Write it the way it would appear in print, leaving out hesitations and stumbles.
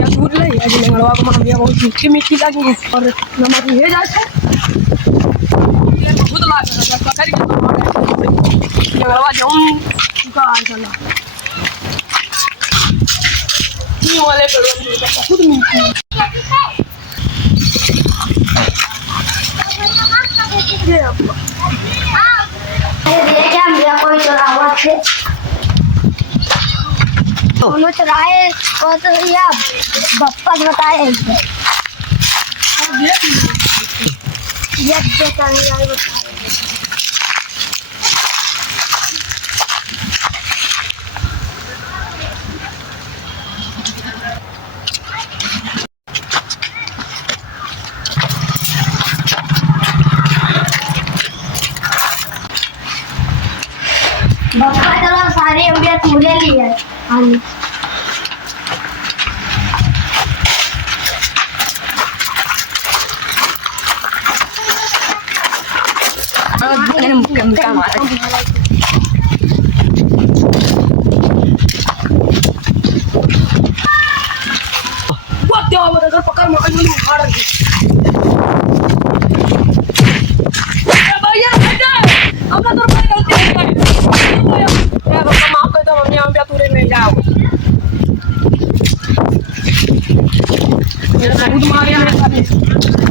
अम्बिया दूर ले आज मंगलवा को अम्बिया बहुत मीठी मीठी लगी और नमक ये जाए ये बहुत लाग रहा है पकड़ के मंगलवा जाऊं का चला ये वाले पे बहुत मीठी ये अब ये क्या मेरा कोई चुरावा थे दोनों चुराए को तो या बप्पा बताए ये बताने वाले बताए बप्पा चलो सारे अम्बिया तूने ली है हाँ मुक्का मारा वो क्या हो रहा है पकड़ मार मुझे मार दी ए भैया बेटा अपना तो भाई गलती हो गई ए बाबा माफ कर दो मम्मी हम भी तूरे नहीं जाओ मेरा बहुत मार दिया मेरे साथ